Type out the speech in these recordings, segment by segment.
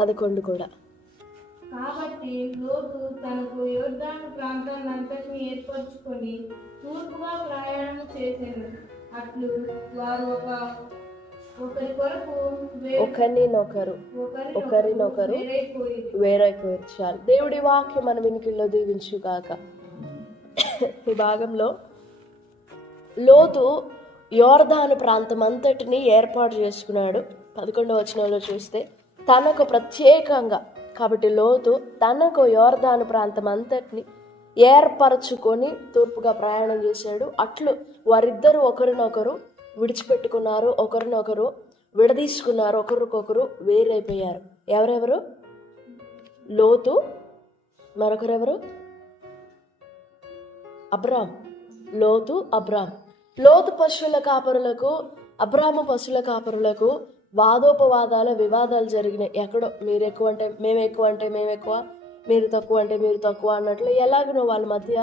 11 కూడా. కాబట్టి లోతు తనకు యొర్దాను ప్రాంతాన్ని అంతటిని ఏర్పరచుకొని తూర్పుగా ప్రయాణం చేశాను. అట్లు వారు ఒకరి కొరకు ఒకరినొకరు వేరైపోయారు. చాలు. దేవుడి వాక్యం మన వినికిల్లో దీవించుగాక. ఈ భాగంలో లోతు యోర్దాను ప్రాంతం అంతటిని ఏర్పాటు చేసుకున్నాడు. 11వ వచనంలో చూస్తే తనకు ప్రత్యేకంగా, కాబట్టి లోతు తనకు యోర్దాను ప్రాంతం అంతటిని ఏర్పరచుకొని తూర్పుగా ప్రయాణం చేశాడు. అట్లు వారిద్దరూ ఒకరినొకరు విడిచిపెట్టుకున్నారు, ఒకరినొకరు విడదీసుకున్నారు, ఒకరికొకరు వేరైపోయారు. ఎవరెవరు? లోతు, మరొకరెవరు? అబ్రామ్. లోతు, అబ్రామ్. లోతు పశువుల కాపరులకు, అబ్రాము పశువుల కాపరులకు వాదోపవాదాల వివాదాలు జరిగినాయి. ఎక్కడో మీరు ఎక్కువ అంటే మేము ఎక్కువ, అంటే మేము ఎక్కువ, మీరు తక్కువ అంటే మీరు తక్కువ అన్నట్లు ఎలాగనో వాళ్ళ మధ్య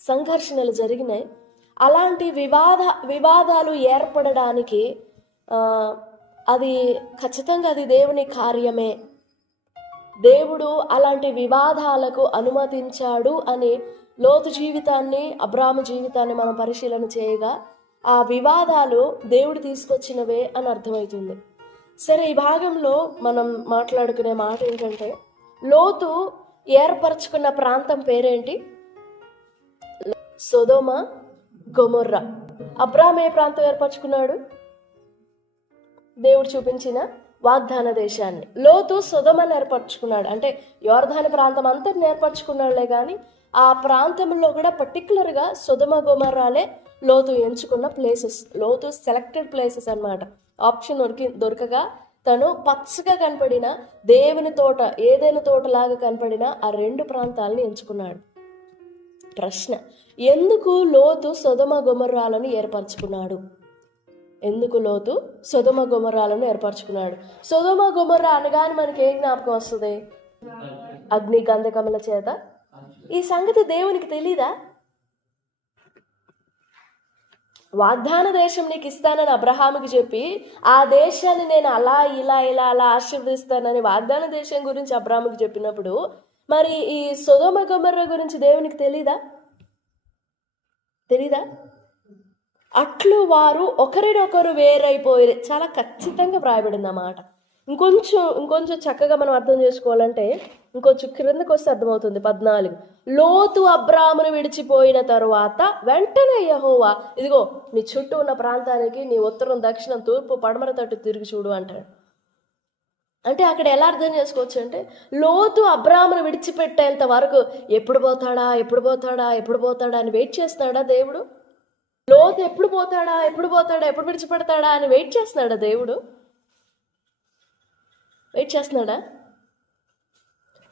సంఘర్షణలు జరిగినాయి. అలాంటి వివాదాలు ఏర్పడడానికి అది ఖచ్చితంగా అది దేవుని కార్యమే. దేవుడు అలాంటి వివాదాలకు అనుమతించాడు అని లోతు జీవితాన్ని, అబ్రాము జీవితాన్ని మనం పరిశీలన చేయగా ఆ వివాదాలు దేవుడు తీసుకొచ్చినవే అని అర్థమవుతుంది. సరే, ఈ భాగంలో మనం మాట్లాడుకునే మాట ఏంటంటే, లోతు ఏర్పరచుకున్న ప్రాంతం పేరేంటి? సొదొమ గొమొర్రా. అబ్రాము ఏ ప్రాంతం ఏర్పరచుకున్నాడు? దేవుడు చూపించిన వాగ్దాన దేశాన్ని. లోతు సొదొమను ఏర్పరచుకున్నాడు. అంటే యోర్దాను ప్రాంతం అంతా ఏర్పరచుకున్నాడులే కానీ ఆ ప్రాంతంలో కూడా పర్టికులర్గా సొదొమ గొమొర్రాలే లోతు ఎంచుకున్న ప్లేసెస్. లోతు సెలెక్టెడ్ ప్లేసెస్ అన్నమాట. ఆప్షన్ దొరకగా తను పచ్చగా కనపడిన దేవుని తోట, ఏదైనా తోటలాగా కనపడిన ఆ 2 ప్రాంతాలను ఎంచుకున్నాడు. ప్రశ్న, ఎందుకు లోతు సొదొమ గొమొర్రాలను ఏర్పరచుకున్నాడు? ఎందుకు లోతు సొదొమ గొమొర్రాలను ఏర్పరచుకున్నాడు? సొదొమ గొమొర్రా అనగానే మనకి ఏం జ్ఞాపకం వస్తుంది? అగ్ని గంధకముల చేత. ఈ సంగతి దేవునికి తెలీదా? వాగ్దాన దేశం నీకు ఇస్తానని అబ్రహాముకి చెప్పి ఆ దేశాన్ని నేను అలా ఇలా ఇలా అలా ఆశీర్వదిస్తానని వాగ్దాన దేశం గురించి అబ్రహాముకి చెప్పినప్పుడు మరి ఈ సొదొమ గొమొర్రా గురించి దేవునికి తెలీదా? అట్లు వారు ఒకరినొకరు వేరైపోయి, చాలా ఖచ్చితంగా వ్రాయబడింది అన్నమాట. ఇంకొంచెం చక్కగా మనం అర్థం చేసుకోవాలంటే ఇంకొంచెం క్రిందకు వస్తే అర్థమవుతుంది. 14, లోతు అబ్రామును విడిచిపోయిన తరువాత వెంటనే యెహోవా ఇదిగో నీ చుట్టూ ఉన్న ప్రాంతానికి నీ ఉత్తరం, దక్షిణం, తూర్పు, పడమర తట్టు తిరిగి చూడు అంటాడు. అంటే అక్కడ ఎలా అర్థం చేసుకోవచ్చు అంటే, లోతు అబ్రామును విడిచిపెట్టేంత వరకు ఎప్పుడు పోతాడా అని వెయిట్ చేస్తున్నాడా దేవుడు? లోతు ఎప్పుడు పోతాడా, ఎప్పుడు విడిచిపెడతాడా అని వెయిట్ చేస్తున్నాడా దేవుడు?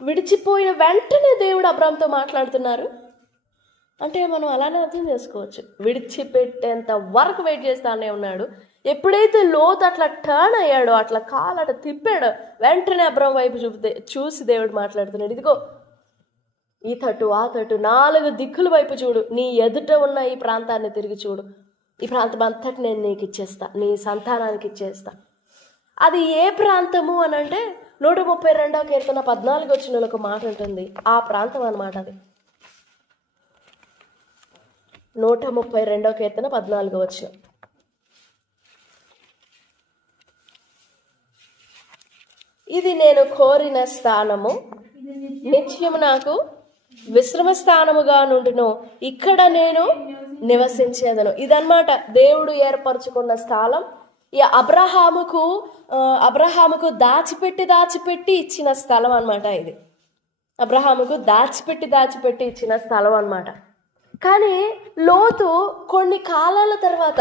విడిచిపోయిన వెంటనే దేవుడు అబ్రామ్తో మాట్లాడుతున్నారు అంటే మనం అలానే అర్థం చేసుకోవచ్చు. విడిచిపెట్టేంత వరకు వెయిట్ చేస్తానే ఉన్నాడు. ఎప్పుడైతే లోతు అట్లా టర్న్ అయ్యాడో, అట్లా కాలు అట్లా తిప్పాడో, వెంటనే అబ్రామ్ వైపు చూసి దేవుడు మాట్లాడుతున్నాడు. ఇదిగో ఈ తట్టు, ఆ తట్టు, 4 దిక్కుల వైపు చూడు, నీ ఎదుట ఉన్న ఈ ప్రాంతాన్ని తిరిగి చూడు, ఈ ప్రాంతం అంతటి నేను నీకు ఇచ్చేస్తా, నీ సంతానానికి ఇచ్చేస్తా. అది ఏ ప్రాంతము అని అంటే 132వ కీర్తన 14 వచనంలో ఒక మాట ఉంటుంది. ఆ ప్రాంతం అన్నమాట అది. 132వ కీర్తన 14వ వచనం. ఇది నేను కోరిన స్థానము, నిత్యము నాకు విశ్రమ స్థానముగా నుండును, ఇక్కడ నేను నివసించేదను. ఇదన్నమాట దేవుడు ఏర్పరచుకున్న స్థలం. ఈ అబ్రహాముకు దాచిపెట్టి ఇచ్చిన స్థలం అన్నమాట. ఇది అబ్రహాముకు దాచిపెట్టి ఇచ్చిన స్థలం అన్నమాట. కానీ లోతు కొన్ని కాలాల తర్వాత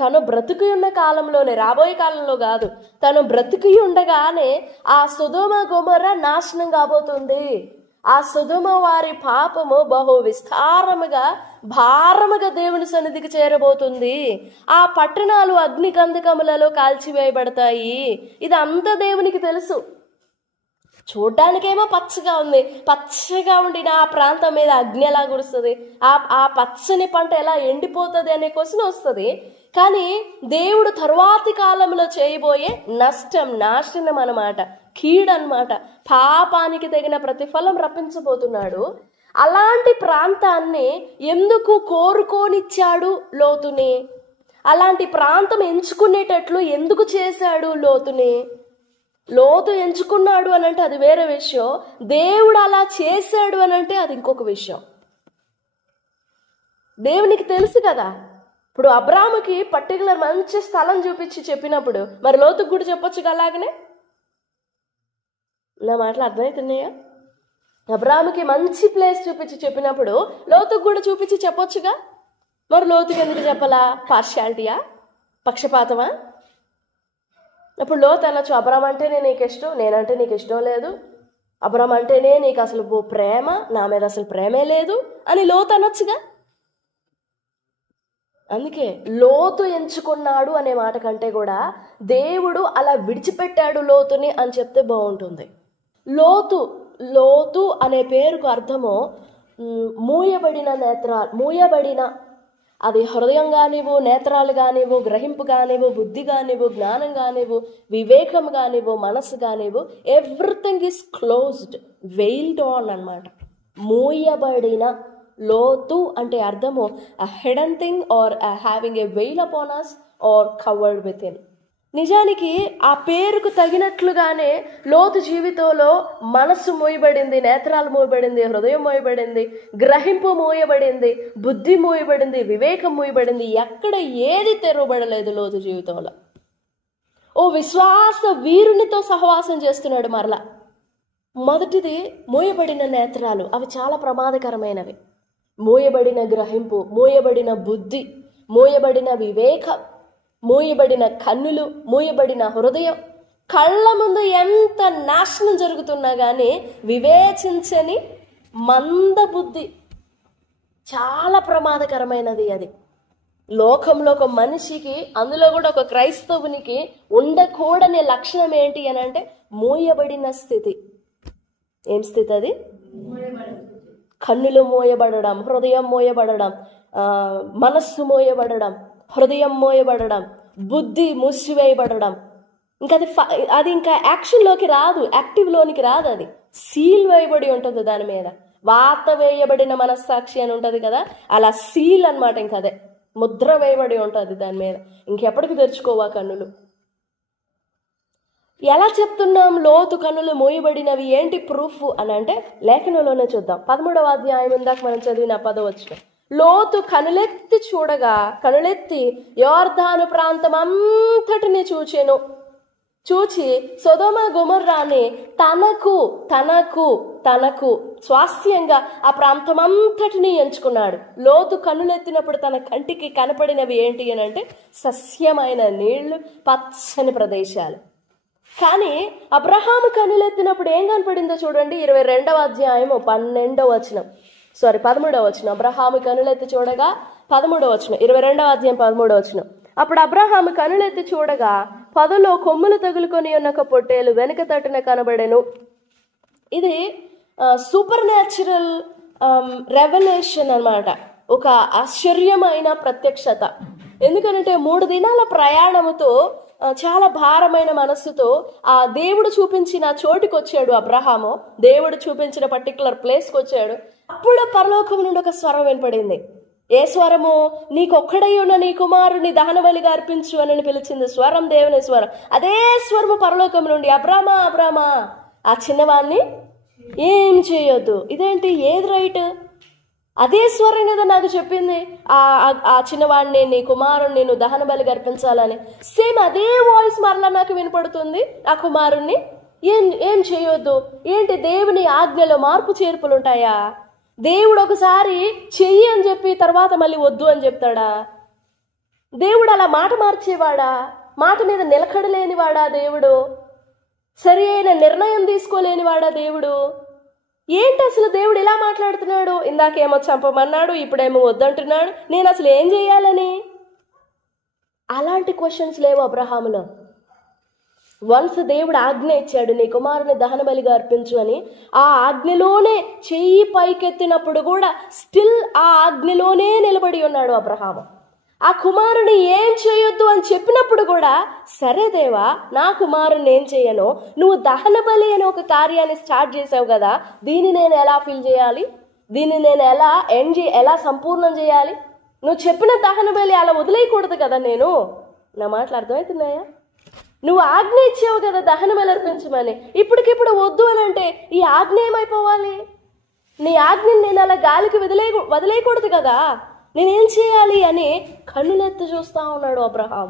తను బ్రతికి ఉన్న కాలంలోనే, రాబోయే కాలంలో కాదు, తను బ్రతికి ఉండగానే ఆ సొదొమ గొమొర్రా నాశనం కాబోతుంది. ఆ సొదొమ వారి పాపము బహు విస్తారముగా, భారముగా దేవుని సన్నిధికి చేరబోతుంది. ఆ పట్టణాలు అగ్ని గంధకములలో కాల్చివేయబడతాయి. ఇది అంతా దేవునికి తెలుసు. చూడ్డానికేమో పచ్చగా ఉంది, పచ్చగా ఉండిన ఆ ప్రాంతం మీద అగ్ని ఎలా కురుస్తుంది, ఆ పచ్చని పంట ఎలా ఎండిపోతుంది అనే క్వశ్చన్ వస్తుంది. కానీ దేవుడు తరువాతి కాలంలో చేయబోయే నాశనం అన్నమాట, కీడనమాట. పాపానికి తగిన ప్రతిఫలం రప్పించబోతున్నాడు. అలాంటి ప్రాంతాన్ని ఎందుకు కోరుకోనిచ్చాడు లోతుని? అలాంటి ప్రాంతం ఎంచుకునేటట్లు ఎందుకు చేశాడు లోతుని? లోతు ఎంచుకున్నాడు అని అంటే అది వేరే విషయం, దేవుడు అలా చేశాడు అని అంటే అది ఇంకొక విషయం. దేవునికి తెలుసు కదా. ఇప్పుడు అబ్రాముకి పర్టికులర్ మంచి స్థలం చూపించి చెప్పినప్పుడు మరి లోతుకు కూడా చెప్పొచ్చుగా అలాగనే. నా మాటలు అర్థమవుతున్నాయా? అబ్రాముకి మంచి ప్లేస్ చూపించి చెప్పినప్పుడు లోతుకు కూడా చూపించి చెప్పొచ్చుగా. మరి లోతుకి ఎందుకు చెప్పాలా? పార్షాలిటీయా? పక్షపాతమా? ఇప్పుడు లోతు అనొచ్చు, అబ్రామ్ అంటేనే నీకు ఇష్టం, నేనంటే నీకు ఇష్టం లేదు, అబ్రామ్ అంటేనే నీకు అసలు ప్రేమ, నా మీద అసలు ప్రేమే లేదు అని లోతు అనొచ్చుగా. అందుకే లోతు ఎంచుకున్నాడు అనే మాట కంటే కూడా దేవుడు అలా విడిచిపెట్టాడు లోతుని అని చెప్తే బాగుంటుంది. లోతు అనే పేరుకు అర్థము మూయబడిన నేత్రాలు. మూయబడిన, అది హృదయం కానివ్వు, నేత్రాలు కానివ్వు, గ్రహింపు కానివ్వు, బుద్ధి కానివ్వు, జ్ఞానం కానివ్వు, వివేకం కానివ్వు, మనసు కానివ్వు, everything is closed, veiled on అన్నమాట. మూయబడిన. లోతు అంటే అర్థము a hidden thing or having a veil upon us or covered within. నిజానికి ఆ పేరుకు తగినట్లుగానే లోతు జీవితంలో మనస్సు మోయబడింది, నేత్రాలు మోయబడింది, హృదయం మోయబడింది, గ్రహింపు మోయబడింది, బుద్ధి మోయబడింది, వివేకం మోయబడింది. ఎక్కడ ఏది తెరవబడలేదు లోతు జీవితంలో. ఓ విశ్వాస వీరునితో సహవాసం చేస్తున్నాడు మరలా. మొదటిది మోయబడిన నేత్రాలు. అవి చాలా ప్రమాదకరమైనవి. మోయబడిన గ్రహింపు, మోయబడిన బుద్ధి, మోయబడిన వివేకం, మోయబడిన కన్నులు, మోయబడిన హృదయం. కళ్ళ ముందు ఎంత నాశనం జరుగుతున్నా కానీ వివేచించని మంద బుద్ధి చాలా ప్రమాదకరమైనది. అది లోకంలో ఒక మనిషికి, అందులో కూడా ఒక క్రైస్తవునికి ఉండకూడని లక్షణం ఏంటి అని అంటే మోయబడిన స్థితి. ఏం స్థితి అది? కన్నులు మోయబడడం, హృదయం మోయబడడం, మనస్సు మోయబడడం, హృదయం మోయబడడం, బుద్ధి మూసివేయబడడం. ఇంకా అది ఇంకా యాక్షన్లోకి రాదు, యాక్టివ్లోనికి రాదు. అది సీల్ వేయబడి ఉంటుంది దాని మీద. వాత వేయబడిన మనస్సాక్షి అని ఉంటుంది కదా, అలా సీల్ అనమాట. ఇంకా అదే ముద్ర వేయబడి ఉంటుంది దాని మీద. ఇంకెప్పటికి తెరుచుకోవా కన్నులు. ఎలా చెప్తున్నాం లోతు కన్నులు మోయబడినవి? ఏంటి ప్రూఫ్ అని అంటే లేఖనంలోనే చూద్దాం. 13వ అధ్యాయం ఇందాక మనం చదివిన 10వ వచనం. లోతు కనులెత్తి చూడగా, కనులెత్తి యోర్దాను ప్రాంతం అంతటిని చూచి సొదొమ గొమొర్రాని తనకు తనకు తనకు స్వాస్థ్యంగా ఆ ప్రాంతం అంతటిని ఎంచుకున్నాడు. లోతు కన్నులెత్తినప్పుడు తన కంటికి కనపడినవి ఏంటి అని అంటే సస్యమైన నీళ్లు, పచ్చని ప్రదేశాలు. కానీ అబ్రహాము కన్నులెత్తినప్పుడు ఏం కనపడిందో చూడండి. 22వ అధ్యాయము 13వ వచనం. 13వ వచనం. అబ్రహాము కన్నులెత్తి చూడగా 13వ వచనం. 22వ అధ్యాయం 13వ వచనం. అప్పుడు అబ్రహాము కన్నులెత్తి చూడగా పొదలో కొమ్ములు తగులుకొని ఉన్న ఒక పొట్టేలు వెనుక తట్టున కనబడెను. ఇది సూపర్ న్యాచురల్ రెవల్యూషన్ అన్నమాట. ఒక ఆశ్చర్యమైన ప్రత్యక్షత. ఎందుకంటే 3 దినాల ప్రయాణముతో చాలా భారమైన మనస్సుతో ఆ దేవుడు చూపించిన చోటుకి వచ్చాడు అబ్రహాము. దేవుడు చూపించిన పర్టికులర్ ప్లేస్కి వచ్చాడు. అప్పుడు పరలోకం నుండి ఒక స్వరం వినపడింది. ఏ స్వరము? నీకొక్కడై ఉన్న నీ కుమారుని దహనబలిగా అర్పించు అని పిలిచింది స్వరం, దేవుని స్వరం. అదే స్వరము పరలోకం నుండి, అబ్రామా అబ్రామా ఆ చిన్నవాణ్ణి ఏం చేయొద్దు. ఇదేంటి? ఏది రైట్? అదే స్వరం కదా నాకు చెప్పింది ఆ చిన్నవాడిని, నీ కుమారుణ్ణి నువ్వు దహన బలిగా అర్పించాలని. సేమ్ అదే వాయిస్ మరలా నాకు వినపడుతుంది. ఆ కుమారుణ్ణి ఏం చేయొద్దు. ఏంటి? దేవుని ఆజ్ఞలో మార్పు చేర్పులు ఉంటాయా? దేవుడు ఒకసారి చెయ్యి అని చెప్పి తర్వాత మళ్ళీ వద్దు అని చెప్తాడా? దేవుడు అలా మాట మార్చేవాడా? మాట మీద నిలకడలేనివాడా దేవుడు? సరి అయిన నిర్ణయం తీసుకోలేనివాడా దేవుడు? ఏంటి అసలు దేవుడు ఇలా మాట్లాడుతున్నాడు? ఇందాకేమో చంపమన్నాడు, ఇప్పుడేమో వద్దంటున్నాడు. నేను అసలు ఏం చేయాలని? అలాంటి క్వశ్చన్స్ లేవు అబ్రహాములో. వన్స్ దేవుడు ఆజ్ఞ ఇచ్చాడు, నీ కుమారుని దహన బలిగా అర్పించు అని. ఆ ఆజ్ఞలోనే చెయ్యి పైకెత్తినప్పుడు కూడా స్టిల్ ఆ ఆజ్ఞలోనే నిలబడి ఉన్నాడు అబ్రహాము. ఆ కుమారుని ఏం చేయొద్దు అని చెప్పినప్పుడు కూడా, సరే దేవా, నా కుమారుని ఏం చేయను, నువ్వు దహన బలి అనే ఒక కార్యాన్ని స్టార్ట్ చేసావు కదా, దీన్ని నేను ఎలా ఫిల్ చేయాలి, దీన్ని నేను ఎలా సంపూర్ణం చేయాలి, నువ్వు చెప్పిన దహన బలి అలా వదిలేయకూడదు కదా నేను. నా మాటలు అర్థమవుతున్నాయా? నువ్వు ఆజ్ఞ ఇచ్చావు కదా దహన బలి అర్పించమని, ఇప్పటికిప్పుడు వద్దు అని అంటే ఈ ఆజ్ఞ ఏమైపోవాలి? నీ ఆజ్ఞని నేను అలా గాలికి వదిలేయకూడదు కదా, నేనేం చేయాలి అని కన్నులెత్తి చూస్తా ఉన్నాడు Abraham.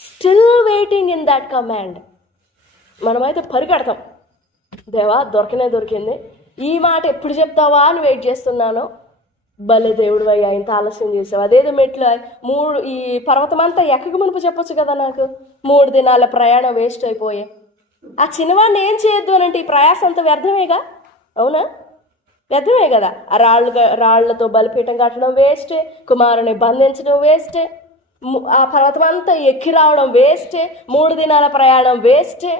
Still waiting in that command. మనమైతే పరిగెడతాం, దేవా దొరికింది, ఈ మాట ఎప్పుడు చెప్తావా అని వెయిట్ చేస్తున్నాను. భలే దేవుడు అయ్యా, ఇంత ఆలస్యం చేసావు. అదేదో మెట్లు ఈ పర్వతం అంతా ఎక్కక మునుపు చెప్పొచ్చు కదా నాకు. 3 దినాల ప్రయాణం వేస్ట్ అయిపోయాయి. ఆ చిన్నవాడిని ఏం చేయొద్దు అని అంటే ఈ ప్రయాసం అంతా వ్యర్థమేగా, అవునా? వ్యర్థమే కదా. ఆ రాళ్లతో బలిపీఠం కట్టడం వేస్టే, కుమారుని బంధించడం వేస్టే, ఆ పర్వతం అంతా ఎక్కి రావడం వేస్టే, 3 దినాల ప్రయాణం వేస్టే.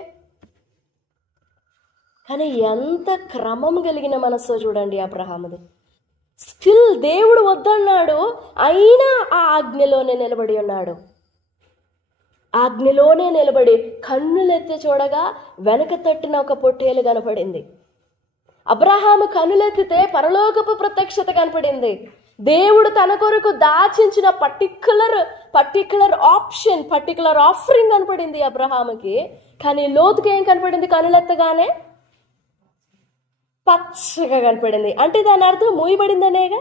కానీ ఎంత క్రమం కలిగిన మనస్సు చూడండి అబ్రహాముది. స్టిల్ దేవుడు వద్దన్నాడు, అయినా ఆ ఆజ్ఞలోనే నిలబడి ఉన్నాడు. ఆజ్ఞలోనే నిలబడి కన్నులెత్తి చూడగా వెనక తట్టిన ఒక పొట్టేలు కనపడింది. అబ్రహాము కన్నులెత్తితే పరలోకపు ప్రత్యక్షత కనపడింది. దేవుడు తన కొరకు దాచించిన పర్టిక్యులర్ ఆఫరింగ్ కనపడింది అబ్రహాముకి. కానీ లోతుకి ఏం కనపడింది? కన్నులెత్తగానే పచ్చగా కనపడింది. అంటే దాని అర్థం మూయబడిందనేగా.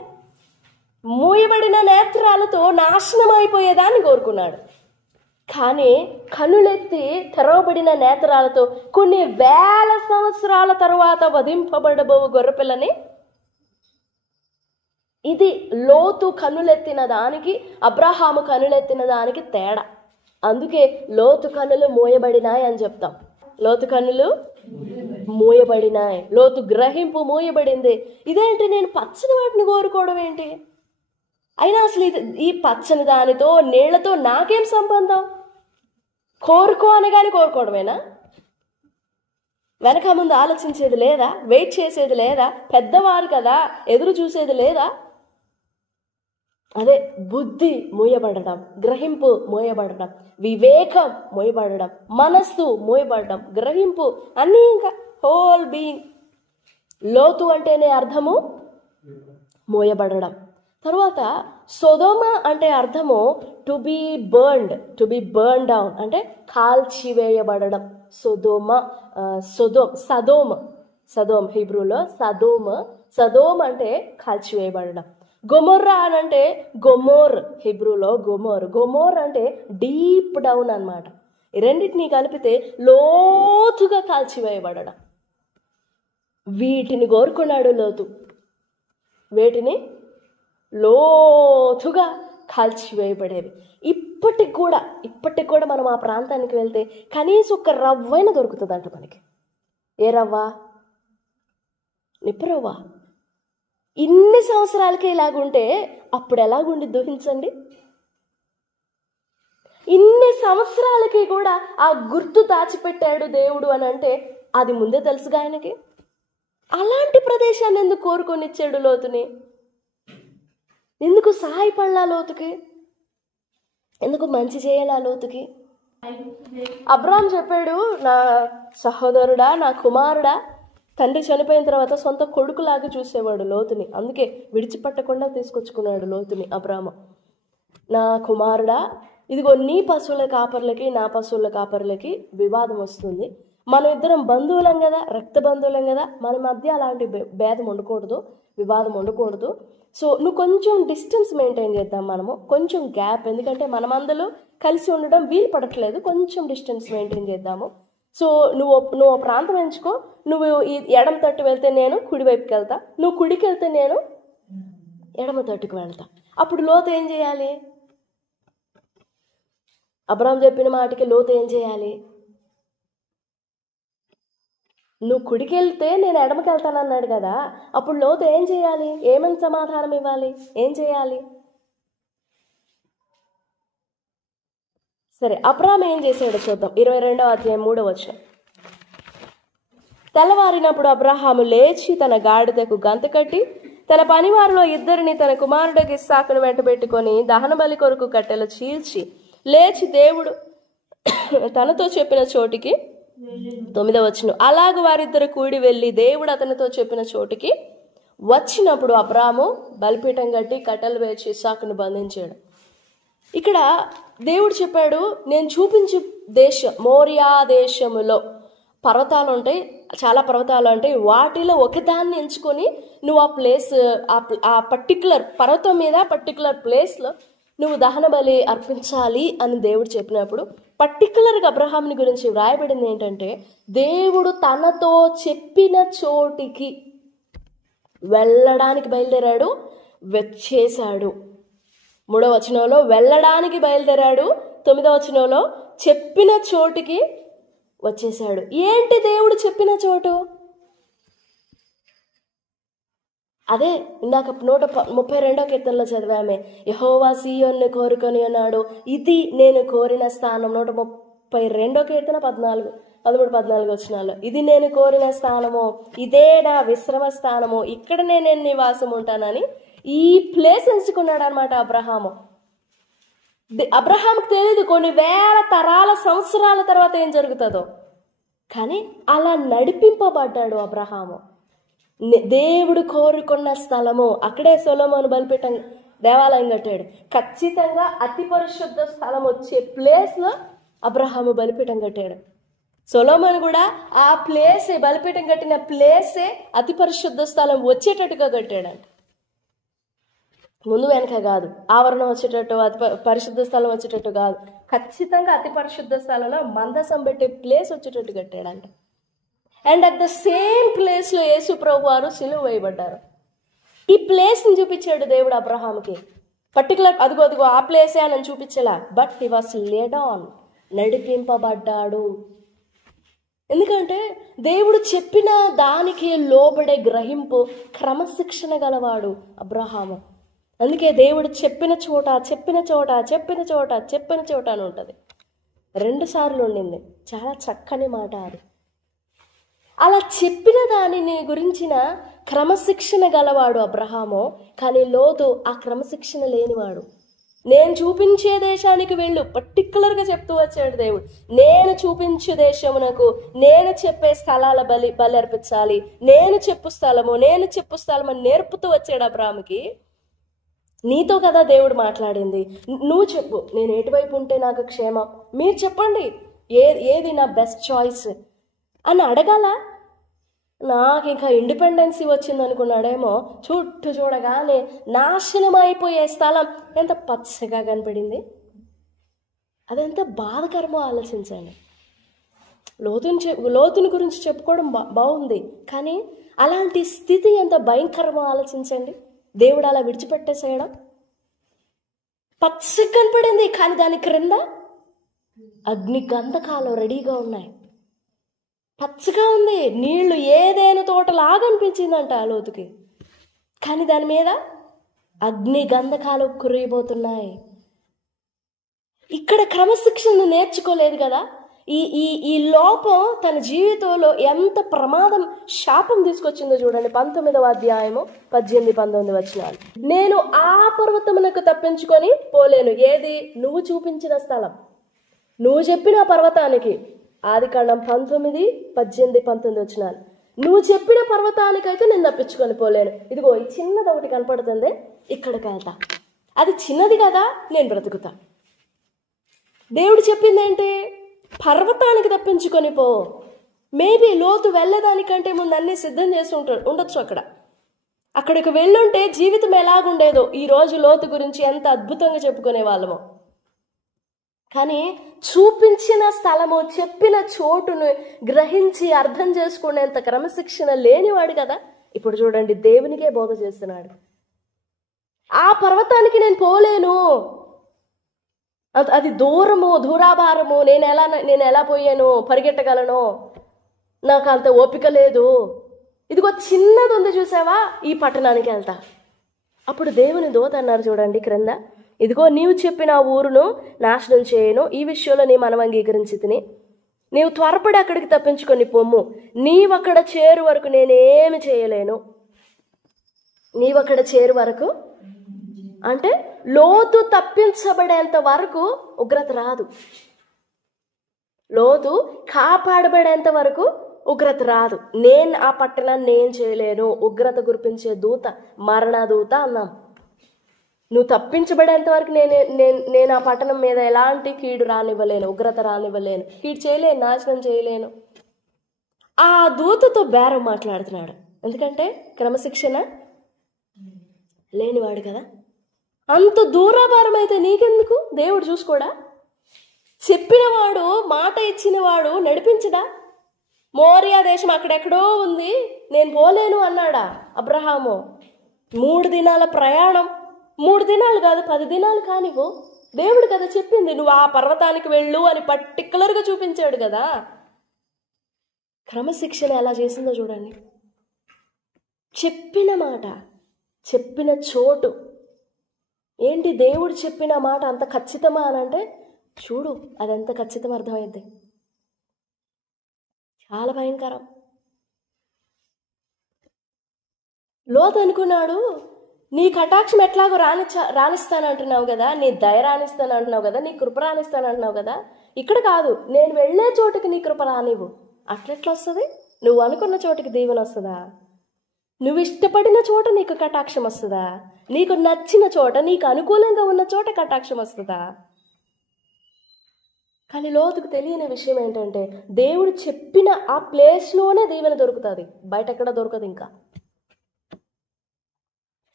మూయబడిన నేత్రాలతో నాశనం అయిపోయేదాన్ని కోరుకున్నాడు. కానీ కన్నులెత్తి తెరవబడిన నేత్రాలతో కొన్ని వేల సంవత్సరాల తరువాత వధింపబడబోవు గొర్రెపిల్లని, ఇది లోతు కన్నులెత్తిన దానికి అబ్రహాము కన్నులెత్తిన దానికి తేడా. అందుకే లోతు కన్నులు మూయబడినాయి అని చెప్తాం. లోతు కన్నులు మూయబడినాయి, లోతు గ్రహింపు మూయబడింది. ఇదేంటి, నేను పచ్చని వాటిని కోరుకోవడం ఏంటి? అయినా అసలు ఈ పచ్చని దానితో నీళ్లతో నాకేం సంబంధం? కోరుకో అనగానే కోరుకోవడమేనా? వెనక ముందు ఆలోచించేది లేదా? వెయిట్ చేసేది లేదా? పెద్దవారు కదా, ఎదురు చూసేది లేదా? అదే బుద్ధి మూయబడడం, గ్రహింపు మూయబడడం, వివేకం మూయబడడం, మనస్సు మూయబడడం, గ్రహింపు అన్నీ, ఇంకా హోల్ బీయింగ్. లోతు అంటేనే అర్థము మూయబడడం. తర్వాత సొదొమ అంటే అర్థము టు బి బర్న్ డౌన్, అంటే కాల్చివేయబడడం. సదోమ్ హీబ్రూలో సదోమ్ అంటే కాల్చివేయబడడం. గొమొర్రా అని అంటే గొమోర్, హీబ్రూలో గొమోర్ అంటే డీప్ డౌన్ అన్నమాట. రెండింటినీ కలిపితే లోతుగా కాల్చివేయబడడం. వీటిని కోరుకున్నాడు లోతు. వేటిని? లోతుగా కాల్చివేయబడేవి. ఇప్పటికి కూడా మనం ఆ ప్రాంతానికి వెళ్తే కనీసం ఒక రవ్వైన దొరుకుతుందంట మనకి. ఏ రవ్వ? నిప్పురవ్వ. ఇన్ని సంవత్సరాలకే ఇలాగుంటే అప్పుడు ఎలాగుండి ఊహించండి. ఇన్ని సంవత్సరాలకి కూడా ఆ గుర్తు దాచిపెట్టాడు దేవుడు అని అంటే అది ముందే తెలుసుగా ఆయనకి. అలాంటి ప్రదేశాన్ని ఎందుకు కోరుకొని ఇచ్చాడు లోతుని? ఎందుకు సహాయపడలా లోతుకి? ఎందుకు మంచి చేయాలా లోతుకి? అబ్రాహాం చెప్పాడు, నా సహోదరుడా, నా కుమారుడా. తండ్రి చనిపోయిన తర్వాత సొంత కొడుకులాగా చూసేవాడు లోతుని. అందుకే విడిచిపెట్టకుండా తీసుకొచ్చుకున్నాడు లోతుని అబ్రాహాము. నా కుమారుడా, ఇదిగో నీ పశువుల కాపర్లకి నా పశువుల కాపర్లకి వివాదం వస్తుంది. మనం ఇద్దరం బంధువులం కదా, రక్త బంధువులం కదా, మన మధ్య అలాంటి భేదం ఉండకూడదు, వివాదం ఉండకూడదు. సో నువ్వు కొంచెం డిస్టెన్స్ మెయింటైన్ చేద్దాం, మనము కొంచెం గ్యాప్. ఎందుకంటే మనమందరూ కలిసి ఉండడం వీలు పడట్లేదు, కొంచెం డిస్టెన్స్ మెయింటైన్ చేద్దాము. సో నువ్వు ప్రాంతం ఎంచుకో. నువ్వు ఈ ఎడమ తట్టు వెళ్తే నేను కుడివైపుకి వెళ్తా, నువ్వు కుడికి వెళ్తే నేను ఎడమ తట్టుకు వెళ్తా. అప్పుడు లోతు ఏం చేయాలి? అబ్రాహాం చెప్పిన మాటకి లోతు ఏం చేయాలి? నువ్వు కుడికి వెళ్తే నేను ఎడమకి వెళ్తానన్నాడు కదా, అప్పుడు లోతు ఏం చేయాలి? ఏమని సమాధానం ఇవ్వాలి? ఏం చేయాలి? సరే, అబ్రాహాం ఏం చేశాడో చూద్దాం. 22వ అధ్యాయం 3వ వచనం. తెల్లవారినప్పుడు అబ్రహాము లేచి తన గాడిదకు గంత కట్టి తన పనివారిలో 2 తన కుమారుడు ఇస్సాకును వెంటబెట్టుకొని దహన బలి కొరకు కట్టెలు చీల్చి లేచి దేవుడు తనతో చెప్పిన చోటికి 9వ వచనం, అలాగ వారిద్దరు కూడి వెళ్ళి దేవుడు అతనితో చెప్పిన చోటికి వచ్చినప్పుడు అబ్రాము బలిపీఠం కట్టి కట్టెలు వేచి ఇస్సాకును బంధించాడు. ఇక్కడ దేవుడు చెప్పాడు, నేను చూపించు దేశం మోరియా దేశములో పర్వతాలు ఉంటాయి, చాలా పర్వతాలు ఉంటాయి, వాటిలో ఒకదాన్ని ఎంచుకొని నువ్వు ఆ ప్లేస్ ఆ పర్టికులర్ పర్వతం మీద పర్టికులర్ ప్లేస్లో నువ్వు దహన బలి అర్పించాలి అని దేవుడు చెప్పినప్పుడు పర్టికులర్గా అబ్రహాంని గురించి వ్రాయబడింది ఏంటంటే, దేవుడు తనతో చెప్పిన చోటికి వెళ్ళడానికి బయలుదేరాడు, వచ్చేశాడు. 3వ వచనంలో వెళ్ళడానికి బయలుదేరాడు, 9వ వచనంలో చెప్పిన చోటికి వచ్చేశాడు. ఏంటి దేవుడు చెప్పిన చోటు? అదే ఇందాక 132వ కీర్తనలో చదివామే, యెహోవా సీయోనును కోరుకొని అన్నాడు, ఇది నేను కోరిన స్థానం. 132వ కీర్తన 13-14 వచనాలు, ఇది నేను కోరిన స్థానము, ఇదే నా విశ్రమ స్థానము, ఇక్కడనే నేను నివాసం ఉంటానని ఈ ప్లేస్ ఎంచుకున్నాడు అనమాట అబ్రహాము. అబ్రహాంకి తెలియదు కొన్ని వేల తరాల సంవత్సరాల తర్వాత ఏం జరుగుతుందో, కానీ అలా నడిపింపబడ్డాడు అబ్రహాము. దేవుడు కోరుకున్న స్థలము, అక్కడే సొలొమోను బలిపీఠం దేవాలయం కట్టాడు. ఖచ్చితంగా అతి పరిశుద్ధ స్థలం వచ్చే ప్లేస్లో అబ్రహాము బలిపీఠం కట్టాడు. సొలొమోను కూడా ఆ ప్లేసే, బలిపీఠం కట్టిన ప్లేసే అతి పరిశుద్ధ స్థలం వచ్చేటట్టుగా కట్టాడంట. ముందు వెనక కాదు, ఆవరణం వచ్చేటట్టు, అతి పరిశుద్ధ స్థలం వచ్చేటట్టు కాదు, ఖచ్చితంగా అతి పరిశుద్ధ స్థలంలో మందసం పెట్టే ప్లేస్ వచ్చేటట్టు కట్టాడంట. అండ్ అట్ ద సేమ్ ప్లేస్లో యేసు ప్రభు వారు సిలువ వేయబడ్డారు. ఈ ప్లేస్ని చూపించాడు దేవుడు అబ్రహాంకి. పర్టికులర్ అదిగో ఆ ప్లేసే అని చూపించలా, but he was led on, నడిపింపబడ్డాడు. ఎందుకంటే దేవుడు చెప్పిన దానికి లోబడే గ్రహింపు, క్రమశిక్షణ గలవాడు అబ్రహాము. అందుకే దేవుడు చెప్పిన చోట అని ఉంటుంది. 2 సార్లు ఉండింది. చాలా చక్కని మాట అది. అలా చెప్పిన దానిని గురించిన క్రమశిక్షణ గలవాడు అబ్రహాము. కానీ లోతు ఆ క్రమశిక్షణ లేనివాడు. నేను చూపించే దేశానికి వెళ్ళు, పర్టికులర్గా చెప్తూ వచ్చాడు దేవుడు. నేను చూపించే దేశమునకు, నేను చెప్పే స్థలాల బలి అర్పించాలి, నేను చెప్పు స్థలము అని నేర్పుతూ వచ్చాడు అబ్రహాముకి. నీతో కదా దేవుడు మాట్లాడింది, నువ్వు చెప్పు, నేను ఎటువైపు ఉంటే నాకు క్షేమం, మీరు చెప్పండి ఏది నా బెస్ట్ చాయిస్ అని అడగాల. నాకు ఇంకా ఇండిపెండెన్సీ వచ్చింది అనుకున్నాడేమో, చుట్టూ చూడగానే నాశనం అయిపోయే స్థలం ఎంత పచ్చగా కనపడింది. అదెంత బాధకరమో ఆలోచించండి. లోతుని గురించి చెప్పుకోవడం బాగుంది, కానీ అలాంటి స్థితి ఎంత భయంకరమో ఆలోచించండి. దేవుడు అలా విడిచిపెట్టేసేయడం. పచ్చగా కనపడింది, కానీ దాని క్రింద అగ్ని గంధకాలు రెడీగా ఉన్నాయి. పచ్చగా ఉంది, నీళ్లు ఏదైనా తోటలాగా అనిపించిందంట ఆ లోతుకి, కానీ దాని మీద అగ్ని గంధకాలు కురిగిపోతున్నాయి. ఇక్కడ క్రమశిక్షణ నేర్చుకోలేదు కదా. ఈ లోపం తన జీవితంలో ఎంత ప్రమాదం, శాపం తీసుకొచ్చిందో చూడండి. 19వ అధ్యాయము 18-19 వచనాలు. నేను ఆ పర్వతమునకు తప్పించుకొని పోలేను. ఏది? నువ్వు చూపించిన స్థలం, నువ్వు చెప్పిన పర్వతానికి. ఆదికాండం 19:18-19 వచనాలు. నువ్వు చెప్పిన పర్వతానికైతే నేను తప్పించుకొని పోలేను. ఇదిగో ఈ చిన్నది ఒకటి కనపడుతుంది, ఇక్కడికి వెళ్తా. అది చిన్నది కదా, నేను బ్రతుకుతా. దేవుడు చెప్పింది ఏంటి? పర్వతానికి తప్పించుకొని పో. మేబీ లోతు వెళ్ళేదానికంటే ముందు అన్నీ సిద్ధం చేసి ఉండొచ్చు. అక్కడికి వెళ్ళుంటే జీవితం ఎలాగుండేదో ఈ రోజు లోతు గురించి ఎంత అద్భుతంగా చెప్పుకునే వాళ్ళము. కానీ చూపించిన స్థలము, చెప్పిన చోటును గ్రహించి అర్థం చేసుకునేంత క్రమశిక్షణ లేనివాడు కదా. ఇప్పుడు చూడండి, దేవునికే బోధ చేస్తున్నాడు. ఆ పర్వతానికి నేను పోలేను, అది దూరాభారము, నేను ఎలా పోయాను, పరిగెట్టగలను, నాకు అంత ఓపిక లేదు. ఇదిగో చిన్నది ఉంది చూసావా, ఈ పట్టణానికి వెళ్తా. అప్పుడు దేవుని దూత అన్నారు చూడండి క్రింద, ఇదిగో నీవు చెప్పిన ఊరును నాశనం చేయను, ఈ విషయంలో నీ మనం అంగీకరించి తిని నీవు త్వరపడి అక్కడికి తప్పించుకొని పొమ్ము, నీవక్కడ చేరు వరకు నేనేమి చేయలేను. నీవక్కడ చేరు వరకు అంటే లోతు తప్పించబడేంత వరకు ఉగ్రత రాదు. లోతు కాపాడబడేంత వరకు ఉగ్రత రాదు. నేను ఆ పట్టణాన్ని నేను చేయలేను. ఉగ్రత గురిపించే దూత మరణ దూత అన్నాం. నువ్వు తప్పించబడేంత వరకు నేను ఆ పట్టణం మీద ఎలాంటి కీడు రానివ్వలేను, ఉగ్రత రానివ్వలేను, కీడు చేయలేను, నాశనం చేయలేను. ఆ దూతతో బేరం మాట్లాడుతున్నాడు. ఎందుకంటే క్రమశిక్షణ లేనివాడు కదా. అంత దూరాభారం అయితే నీకెందుకు? దేవుడు చూసుకోడా? చెప్పినవాడు, మాట ఇచ్చినవాడు నడిపించడా? మోరియా దేశం అక్కడెక్కడో ఉంది, నేను పోలేను అన్నాడా అబ్రహాము? 3 దినాల ప్రయాణం, 3 దినాలు కాదు 10 దినాలు కానివ్వు. దేవుడు కదా చెప్పింది, నువ్వు ఆ పర్వతానికి వెళ్ళు అని పర్టికులర్గా చూపించాడు కదా. క్రమశిక్షణ ఎలా చేసిందో చూడండి. చెప్పిన మాట, చెప్పిన చోటు. ఏంటి దేవుడు చెప్పిన మాట అంత ఖచ్చితమా అని అంటే చూడు, అదంత ఖచ్చితం అర్థమైంది. చాలా భయంకరం. లోతు అనుకున్నాడు, నీ కటాక్షం ఎట్లాగో రాణిస్తానంటున్నావు కదా, నీ దయ రాణిస్తానంటున్నావు కదా, నీ కృప రాణిస్తానంటున్నావు కదా, ఇక్కడ కాదు, నేను వెళ్ళే చోటుకి నీ కృప రానివ్వు. అట్లెట్లా వస్తుంది? నువ్వు అనుకున్న చోటుకి దీవెన వస్తుందా? నువ్వు ఇష్టపడిన చోట నీకు కటాక్షం వస్తుందా? నీకు నచ్చిన చోట, నీకు అనుకూలంగా ఉన్న చోట కటాక్షం వస్తుందా? కానీ లోతుకు తెలియని విషయం ఏంటంటే దేవుడు చెప్పిన ఆ ప్లేస్లోనే దీవెన దొరుకుతుంది, బయట ఎక్కడ దొరకదు. ఇంకా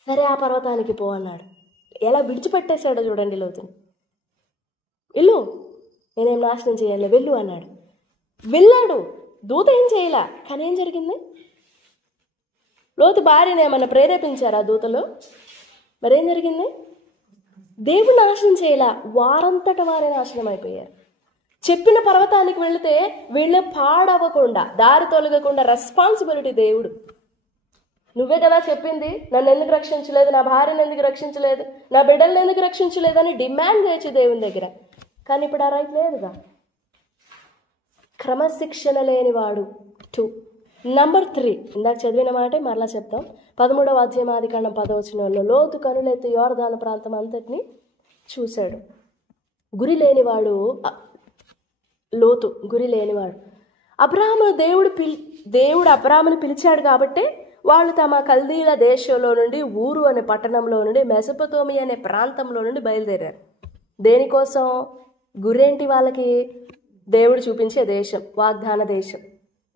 సరే ఆ పర్వతానికి పో అన్నాడు. ఎలా విడిచిపెట్టేశాడో చూడండి లోతుని. వెళ్ళు, నేనేం నాశనం చేయాలి, వెళ్ళు అన్నాడు. వెళ్ళాడు. దూత ఏం చేయలే. కానీ ఏం జరిగింది? లోతు భార్యను ఏమన్నా ప్రేరేపించారా దూతలు? మరేం జరిగింది? దేవుడు నాశనం చేయలే, వారంతట వారే నాశనం అయిపోయారు. చెప్పిన పర్వతానికి వెళితే వీళ్ళు పాడవకుండా, దారి తొలగకుండా రెస్పాన్సిబిలిటీ దేవుడు. నువ్వే కదా చెప్పింది, నన్ను ఎందుకు రక్షించలేదు, నా భార్యను ఎందుకు రక్షించలేదు, నా బిడ్డలను ఎందుకు రక్షించలేదు అని డిమాండ్ చేయొచ్చు దేవుని దగ్గర. కానీ ఇప్పుడు ఆ రైట్ లేదుగా. క్రమశిక్షణ లేనివాడు 2. నంబర్ 3, ఇందాక చదివిన మాటే మరలా చెప్తాం. 13వ అధ్యాయం ఆదికాండం 10వ వచనంలో లోతు కనులెత్తి యోర్దాను ప్రాంతం అంతటిని చూశాడు. గురి లేనివాడు లోతు, గురి లేనివాడు. దేవుడు అబ్రాహామును పిలిచాడు కాబట్టి వాళ్ళు తమ కల్దీల దేశంలో నుండి, ఊరు అనే పట్టణంలో నుండి, మెసొపొతేమియా అనే ప్రాంతంలో నుండి బయలుదేరారు. దేనికోసం? గురేంటి వాళ్ళకి? దేవుడు చూపించే దేశం, వాగ్దాన దేశం.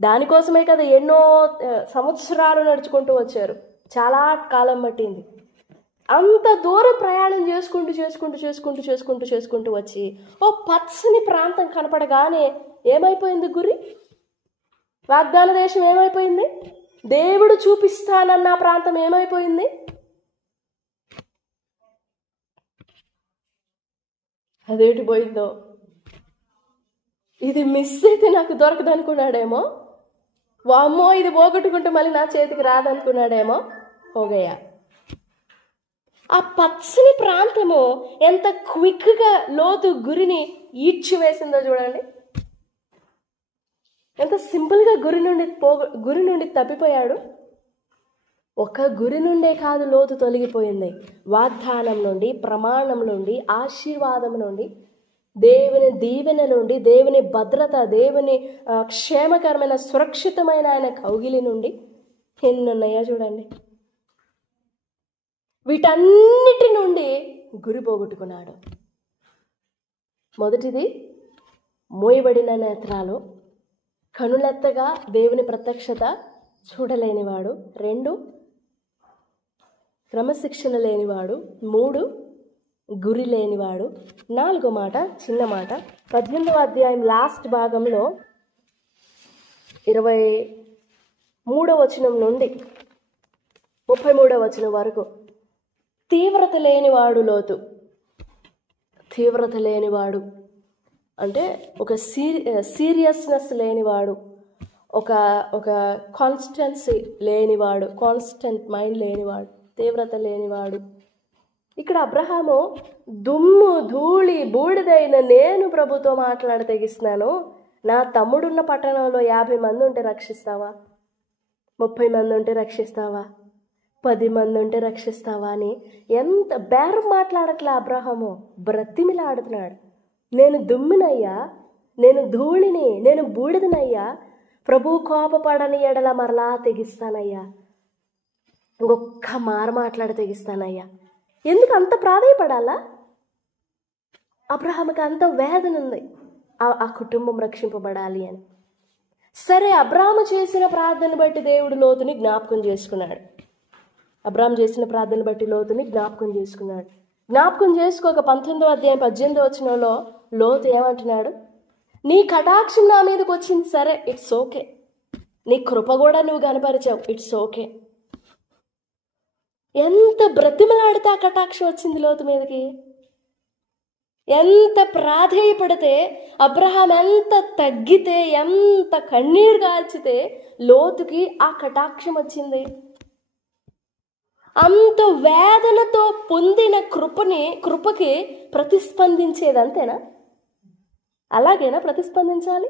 దానికోసమే కదా ఎన్నో సంవత్సరాలు నడుచుకుంటూ వచ్చారు. చాలా కాలం పట్టింది. అంత దూరం ప్రయాణం చేసుకుంటూ వచ్చి ఓ పచ్చని ప్రాంతం కనపడగానే ఏమైపోయింది? గురి, వాగ్దాన దేశం ఏమైపోయింది? దేవుడు చూపిస్తానన్న ప్రాంతం ఏమైపోయింది? అదేటి పోయిందో. ఇది మిస్ అయితే నాకు దొరకదు అనుకున్నాడేమో, వామ్మో ఇది పోగొట్టుకుంటే మళ్ళీ నా చేతికి రాదనుకున్నాడేమో. పోగయ్యా. ఆ పచ్చని ప్రాంతము ఎంత క్విక్గా లోతు గురిని ఈడ్చివేసిందో చూడండి. ఎంత సింపుల్గా గురి నుండి తప్పిపోయాడు. ఒక గురి నుండే కాదు లోతు తొలగిపోయింది. వాగ్దానం నుండి, ప్రమాణం నుండి, ఆశీర్వాదం నుండి, దేవుని దీవెన నుండి, దేవుని భద్రత, దేవుని క్షేమకరమైన సురక్షితమైన ఆయన కౌగిలి నుండి ఎన్నున్నాయో చూడండి. వీటన్నిటి నుండి గురి పోగొట్టుకున్నాడు. మొదటిది మోయబడిన నేత్రాలు, కనులెత్తగా దేవుని ప్రత్యక్షత చూడలేనివాడు. 2 క్రమశిక్షణ లేనివాడు. 3 గురి లేనివాడు. 4వ మాట, చిన్న మాట, 18వ అధ్యాయం లాస్ట్ భాగంలో 23వ వచనం నుండి 33వ వచనం వరకు తీవ్రత లేనివాడు లోతు. తీవ్రత లేనివాడు అంటే ఒక సీరియస్నెస్ లేనివాడు, ఒక కాన్స్టెన్సీ లేనివాడు, కాన్స్టెంట్ మైండ్ లేనివాడు, తీవ్రత లేనివాడు. ఇక్కడ అబ్రహాము దుమ్ము ధూళి బూడిదైన నేను ప్రభుతో మాట్లాడి తెగిస్తున్నాను, నా తమ్ముడున్న పట్టణంలో 50 మంది ఉంటే రక్షిస్తావా, 30 మంది ఉంటే రక్షిస్తావా, 10 మంది ఉంటే రక్షిస్తావా అని ఎంత బేరం మాట్లాడట్లే అబ్రహాము, బ్రతిమిలాడుతున్నాడు. నేను దుమ్మినయ్యా, నేను ధూళిని, నేను బూడిదనయ్యా, ప్రభు కోపపడని ఎడల మరలా తెగిస్తానయ్యా, ఒక్క మాట్లాడి తెగిస్తానయ్యా. ఎందుకు అంత ప్రాధాయపడాలా? అబ్రహాముకి అంత వేదన ఉంది ఆ కుటుంబం రక్షింపబడాలి అని. సరే, అబ్రాహాము చేసిన ప్రార్థన బట్టి దేవుడు లోతుని జ్ఞాపకం చేసుకున్నాడు. అబ్రాహాము చేసిన ప్రార్థన బట్టి లోతుని జ్ఞాపకం చేసుకున్నాడు. జ్ఞాపకం చేసుకోక 19వ అధ్యాయం 18వ వచనంలో లోతు ఏమంటున్నాడు? నీ కటాక్షం నా మీదకి వచ్చింది, సరే, ఇట్స్ ఓకే. నీ కృప కూడా నువ్వు కనపరిచావు, ఇట్స్ ఓకే. ఎంత బ్రతిమలాడితే ఆ కటాక్షం వచ్చింది లోతు మీదకి. ఎంత ప్రాధేయపడితే, అబ్రహాం ఎంత తగ్గితే, ఎంత కన్నీరు గాల్చితే లోతుకి ఆ కటాక్షం వచ్చింది. అంత వేదనతో పొందిన కృపకి ప్రతిస్పందించేది అంతేనా? అలాగేనా ప్రతిస్పందించాలి?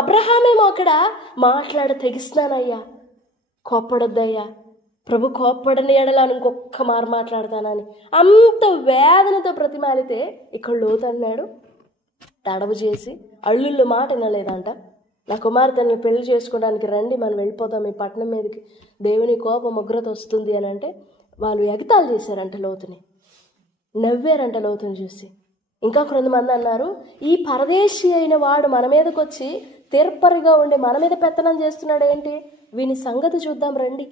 అబ్రహామేమో అక్కడ మాట్లాడ తెగిస్తానయ్యా, కోప్పడొద్దయ్యా, ప్రభు కోప్పడని ఎడలా ఇంకొక్క మాట్లాడతానని అంత వేదనతో ప్రతిమాలితే, ఇక్కడ లోతు అన్నాడు, తడవు చేసి అల్లుళ్ళు మాట వినలేదంట. నా కుమార్తెని పెళ్లి చేసుకోవడానికి రండి, మనం వెళ్ళిపోతాం ఈ పట్టణం మీదకి, దేవుని కోపం ఉగ్రత వస్తుంది అని అంటే వాళ్ళు ఎగతాళి చేశారంట లోతుని, నవ్వారంట లోతుని చూసి. ఇంకా కొంతమంది అన్నారు, ఈ పరదేశీ అయిన వాడు మన మీదకి వచ్చి తీర్పరిగా ఉండి మన మీద పెత్తనం చేస్తున్నాడు ఏంటి, వీని సంగతి చూద్దాం రండి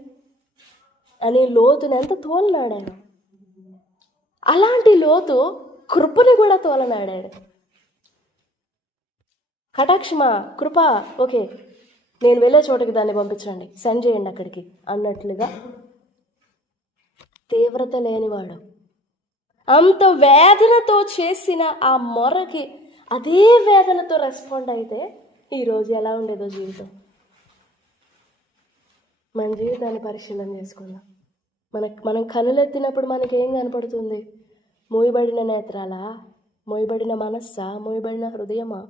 అని లోతుని ఎంత తోలనాడాడు. అలాంటి లోతు కృపని కూడా తోలనాడాడు. కటాక్షమా, కృప, ఓకే, నేను వెళ్ళే చోటకి దాన్ని పంపించండి, సెండ్ చేయండి అక్కడికి అన్నట్లుగా తీవ్రత లేనివాడు. అంత వేదనతో చేసిన ఆ మొరకి అదే వేదనతో రెస్పాండ్ అయితే ఈరోజు ఎలా ఉండేదో జీవితం. మన జీవితాన్ని పరిశీలన చేసుకుందాం. మనం కనులెత్తినప్పుడు మనకేం కనపడుతుంది? మోయబడిన నేత్రాలా, మోయబడిన మనస్సా, మోయబడిన హృదయమా,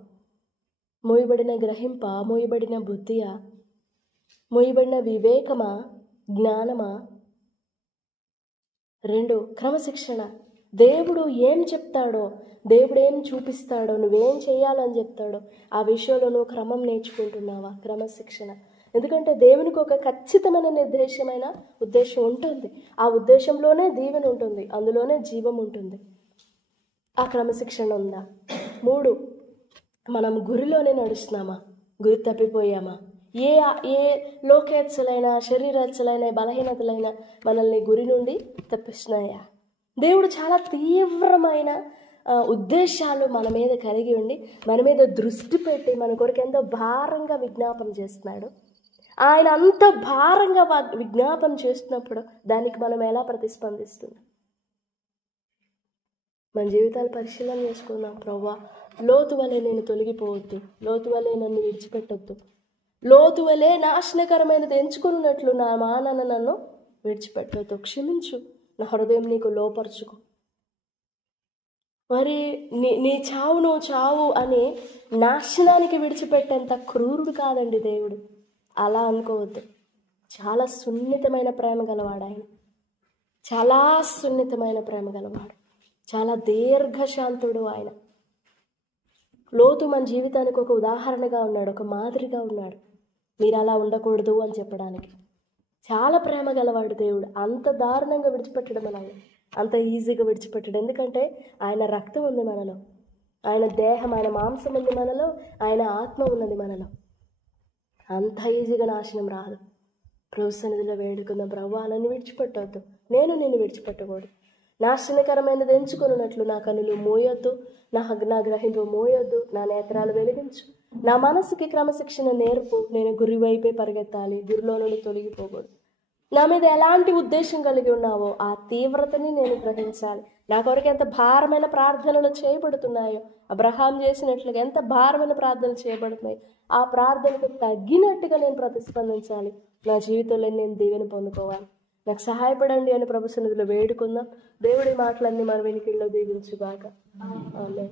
మోయబడిన గ్రహింప, మోయబడిన బుద్ధియా, మోయబడిన వివేకమా, జ్ఞానమా? 2 క్రమశిక్షణ. దేవుడు ఏం చెప్తాడో, దేవుడు ఏం చూపిస్తాడో, నువ్వేం చేయాలని చెప్తాడో ఆ విషయంలో నువ్వు క్రమం నేర్చుకుంటున్నావా? క్రమశిక్షణ. ఎందుకంటే దేవునికి ఒక ఖచ్చితమైన నిర్దేశమైన ఉద్దేశం ఉంటుంది. ఆ ఉద్దేశంలోనే దీవెన ఉంటుంది, అందులోనే జీవం ఉంటుంది. ఆ క్రమశిక్షణ ఉందా? 3 మనం గురిలోనే నడుస్తున్నామా, గురి తప్పిపోయామా? ఏ లోకేచ్ఛలైన, శరీరేచ్ఛలైన, బలహీనతలైన మనల్ని గురి నుండి తప్పిస్తున్నాయా? దేవుడు చాలా తీవ్రమైన ఉద్దేశాలు మన మీద కలిగి ఉండి మన మీద దృష్టి పెట్టి మన కొరకు ఎంతో భారంగా విజ్ఞాపన చేస్తున్నాడు. ఆయన అంత భారంగా విజ్ఞాపన చేస్తున్నప్పుడు దానికి మనం ఎలా ప్రతిస్పందిస్తున్నాం? మన జీవితాలు పరిశీలన చేసుకుందాం. ప్రభువా, లోతు వలె నేను తొలగిపోవద్దు, లోతు వలె నన్ను విడిచిపెట్టొద్దు, లోతు వలె నాశనకరమైనది ఎంచుకున్నట్లు నా మానన నన్ను విడిచిపెట్టొద్దు, క్షమించు, నా హృదయం నీకు లోపరుచుకో. మరి నీ చావు అని నాశనానికి విడిచిపెట్టేంత క్రూరుడు కాదండి దేవుడు. అలా అనుకోవద్దు. చాలా సున్నితమైన ప్రేమ గలవాడు ఆయన, చాలా సున్నితమైన ప్రేమ గలవాడు, చాలా దీర్ఘశాంతుడు ఆయన. లోతు మన జీవితానికి ఒక ఉదాహరణగా ఉన్నాడు, ఒక మాదిరిగా ఉన్నాడు. మీరు అలా ఉండకూడదు అని చెప్పడానికి. చాలా ప్రేమ గలవాడు దేవుడు. అంత దారుణంగా విడిచిపెట్టడం అలాగే, అంత ఈజీగా విడిచిపెట్టడం. ఎందుకంటే ఆయన రక్తం ఉంది మనలో, ఆయన దేహం, ఆయన మాంసం ఉంది మనలో, ఆయన ఆత్మ ఉన్నది మనలో. అంత ఈజీగా నాశనం రాదు. ప్రభు సన్నిధిలో వేడుకుందాం, ప్రభువా నన్ను విడిచిపెట్టవద్దు, నేను విడిచిపెట్టకూడదు. నాశనకరమైనది ఎంచుకున్నట్లు నా కనులు మోయొద్దు, నా గ్రహింపు మోయొద్దు, నా నేత్రాలు వెలిగించు, నా మనసుకి క్రమశిక్షణ నేర్పు. నేను గురి వైపే పరిగెత్తాలి, గురిలో నుండి తొలగిపోకూడదు. నా మీద ఎలాంటి ఉద్దేశం కలిగి ఉన్నావో ఆ తీవ్రతని నేను గ్రహించాలి. నా కొరకు ఎంత భారమైన ప్రార్థనలు చేయబడుతున్నాయో, అబ్రహాం చేసినట్లుగా ఎంత భారమైన ప్రార్థనలు చేయబడుతున్నాయి, ఆ ప్రార్థనకు తగ్గినట్టుగా నేను ప్రతిస్పందించాలి. నా జీవితంలో నేను దీవెన పొందుకోవాలి. నాకు సహాయపడండి అని ప్రభు సన్నిధిలో వేడుకుందాం. దేవుడి మాటలన్నీ మన వెనుకల్లో దీవించుగాక. ఆమేన్.